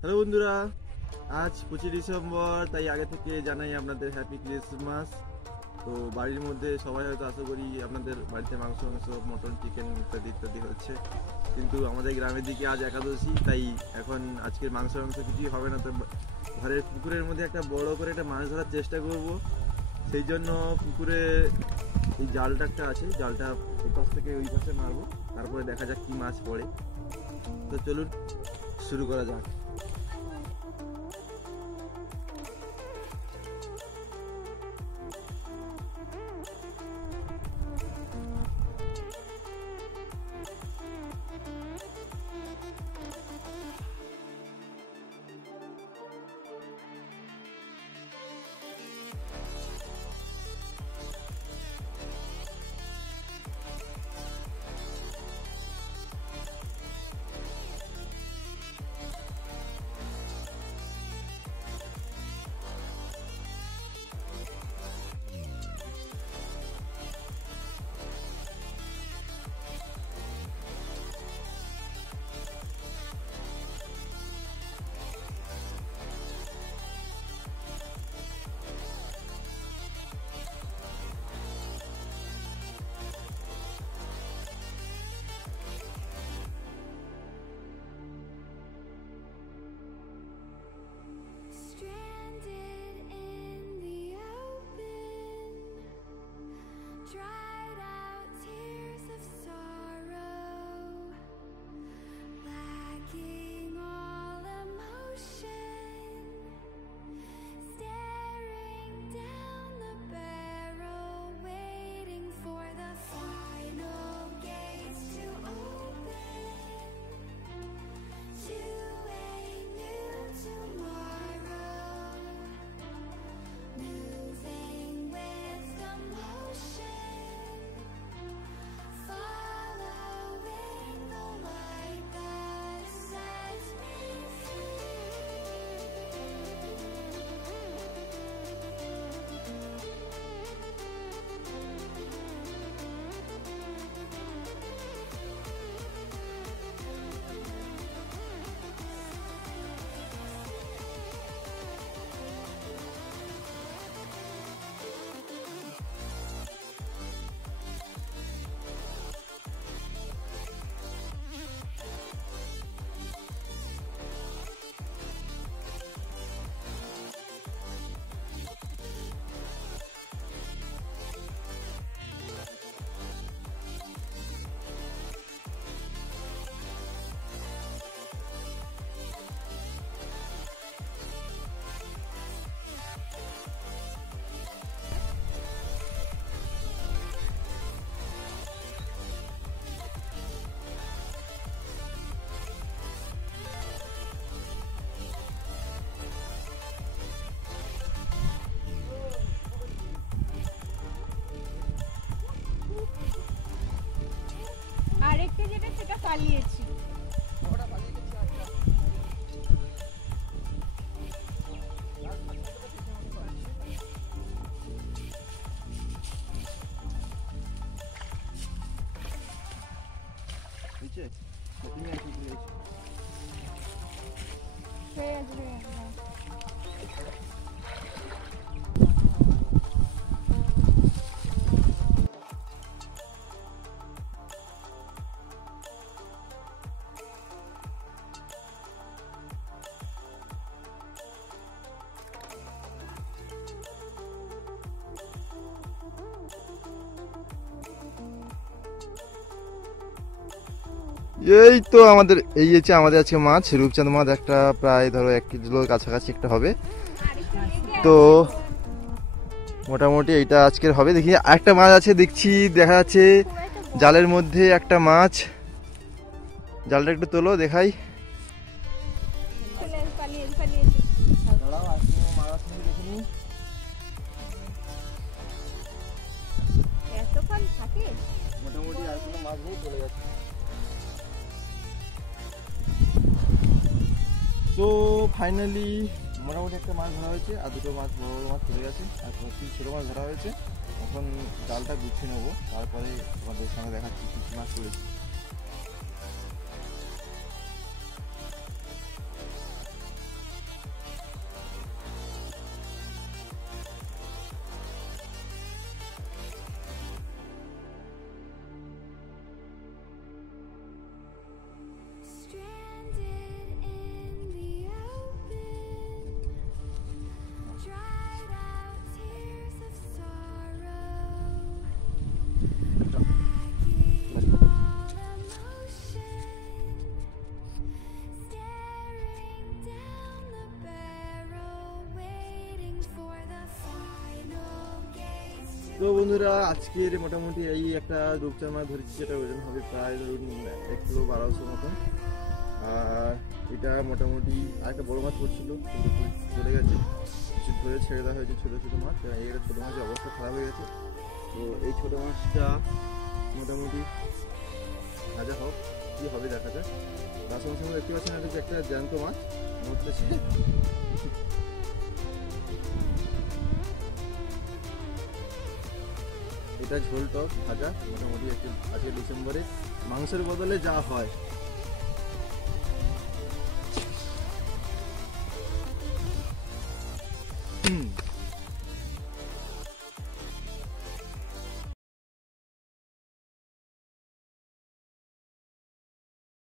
Hello বন্ধুরা, আজ 25 December, তাই আগে থেকে জানাই আপনাদের হ্যাপি ক্রিসমাস। তো বাড়ির মধ্যে সবাই হয়তো আশা করি আপনাদের বাড়িতে মাংস মটন চিকেন ইত্যাদি ইত্যাদি হচ্ছে, কিন্তু আমাদের গ্রামের দিকে আজ একাদশী, তাই এখন আজকের মাংস কিছুই হবে না। তো ঘরের পুকুরের মধ্যে একটা বড় করে একটা মাছ ধরার চেষ্টা করব। সেই জন্য পুকুরে এই জালটা একটা আছে, জালটা এই পাশ থেকে ওই পাশে মারবো, তারপরে দেখা যাক কি মাছ পড়ে। তো চলুন শুরু করা যাক। আরেকটা যেটা সেটা পালিয়েছি। এই তো আমাদের আজকে মাছ, রূপচাঁদ মাছ একটা প্রায় ধরো 1 কিলোর কাছাকাছি একটা হবে। তো মোটামুটি এইটা আজকের হবে। দেখি একটা মাছ আছে, দেখছি দেখা যাচ্ছে জালের মধ্যে একটা মাছ। জালটা একটু তোলো, দেখাই। মোটামুটি আর কোনো মাছ নেই, চলে যাচ্ছে। তো ফাইনালি মোটামুটি একটা মাছ ধরা হয়েছে, আর দুটো মাছ বড় বড় মাছ চলে গেছে, আর 25 ছোটো মাছ ধরা হয়েছে। এখন জালটা গুছিয়ে নেবো, তারপরে তোমাদের সঙ্গে দেখাচ্ছি কী কী মাছ পড়েছে। তো বন্ধুরা আজকের মোটামুটি এই একটা রূপচাঁদ মাছ ধরেছি, যেটা ওজন হবে প্রায় ধরুন 1 কিলো 1200 মতন। আর এটা মোটামুটি আর একটা বড় মাছ পড়ছিল, কিন্তু চলে গেছে, কিছু ধরে ছেড়ে দেওয়া হয়েছে ছোটো ছোটো মাছ। এই ছোটো মাছের অবস্থা খারাপ হয়ে গেছে। তো এই ছোটো মাছটা মোটামুটি ভাজা হোক, কী হবে দেখা যাক। তার সঙ্গে সঙ্গে দেখতে পাচ্ছেন এটা হচ্ছে একটা জ্যান্ত মাছ মরতেছে। এটা ঝোল টক ভাজা মোটামুটি একটু, আজকে ডিসেম্বরে মাংসের বদলে যা হয়